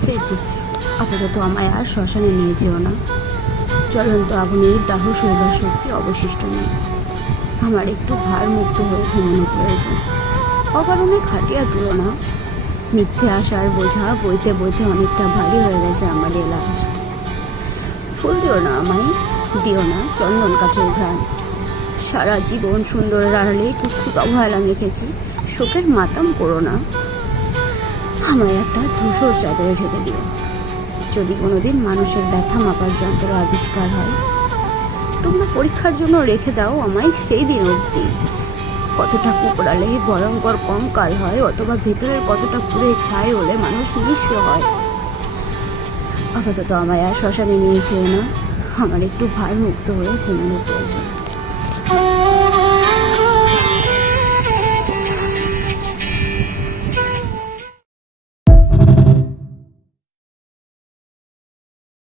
সে ফিরছে। আপাতত আমায় আর শ্মশানে নিয়ে যেও না। জ্বলন্ত আগুনের দাহ সইবার শক্তি অবশিষ্ট নেই। আমার একটু ভারমুক্ত হয়ে ঘুমানো প্রয়োজন। অকারণে খাটিয়া তুলো না। মিথ্যে আশার বোঝা বইতে বইতে অনেকটা ভারী হয়ে গেছে আমার এলাকা। ফুল দিও না আমায়, দিও না চন্দন কাঠের ঘ্রাণ। সারা জীবন সুন্দরের আড়ালে কুৎসিত অবহেলা মেখেছি, শোকের মাতাম করো না। আমায় একটা ধূসর চাদরে ঢেকে দিও। যদি কোনোদিন মানুষের ব্যথা মাপার যন্ত্র আবিষ্কার হয়, তোমরা পরীক্ষার জন্য রেখে দাও আমায় সেই দিন অবধি। কতটা কুকড়ালে ভয়ঙ্কর কঙ্কাল হয়, অথবা ভেতরের কতটা পুড়ে ছাই হলে মানুষ নিঃস্ব হয়। আপাতত আমায় আর শ্মশানে নিয়ে যেও না। আমার একটু ভারমুক্ত হয়ে ঘুমানো প্রয়োজন।